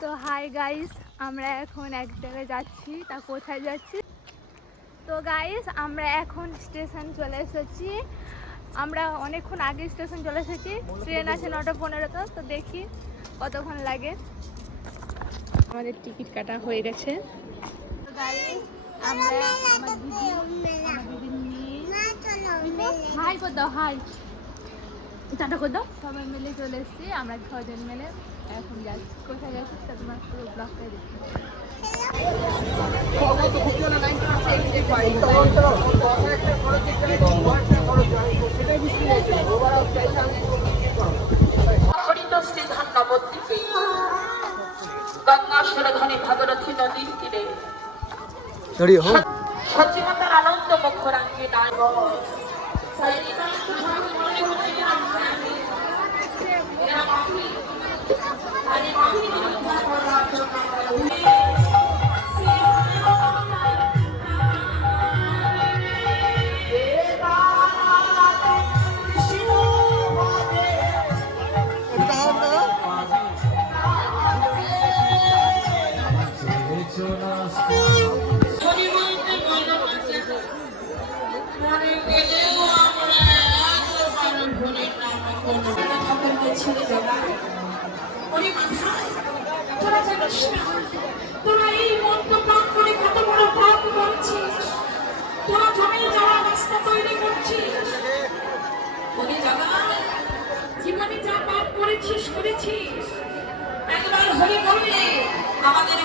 তো hi guys, আমরা এখন এক জায়গায় যাচ্ছি। তা কোথায় যাচ্ছি? তো গাইস, আমরা এখন স্টেশন চলে এসেছি। আমরা অনেকক্ষণ আগে স্টেশন চলে এসেছি। ট্রেন আছে 9:15। তো দেখি কতক্ষণ লাগে। আমাদের টিকিট কাটা হয়ে গেছে। তো গাইস, আমরা আমার দিদি হাই করে দাও, হাই চাটা করে দাও। সবাই মিলে চলে এসেছি, আমরা 6 জন মিলে এখন যাচ্ছি। কোথায় যাচ্ছি তা তোমার পুরো ব্লগটাই দেখতে। গঙ্গা সুরধনী ভাগীরথী নদীর তীরে সচিবতার আনন্দ মুখরাঙ্গে নাই তোরা এই মন্ত্র প্রাণ করে কত বড় পাপ করছিস। তোরা জমি যাওয়া রাস্তা তৈরি করছিস। ওরে জানা, জীবনে যা পাপ করেছিস একবার হরি বললে আমাদের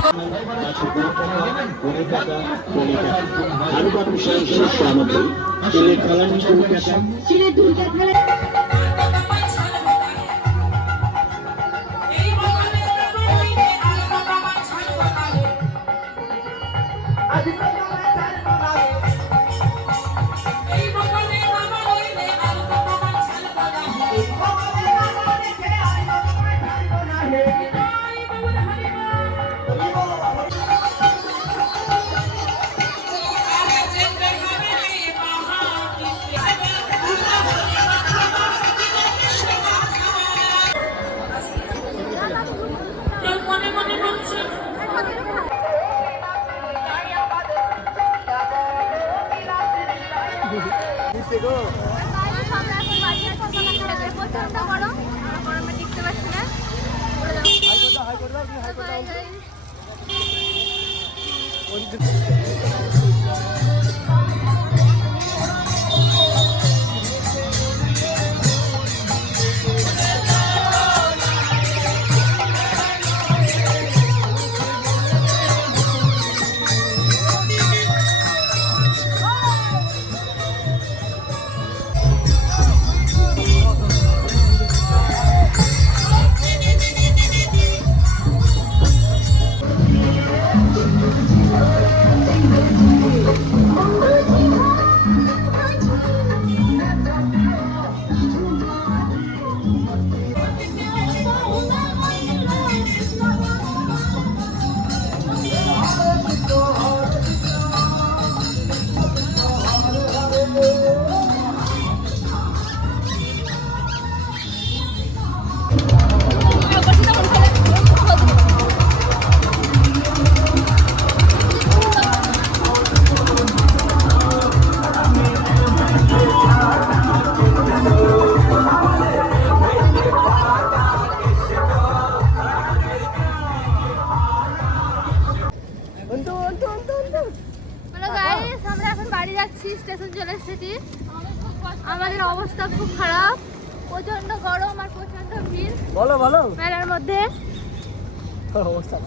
গরমে টিকতে পারছি না। আমরা এখন বাড়ি যাচ্ছি, স্টেশন চলে এসেছি। আমাদের অবস্থা খুব খারাপ, প্রচন্ড গরম আর প্রচন্ড ভিড়। বলো মেলার মধ্যে অবস্থা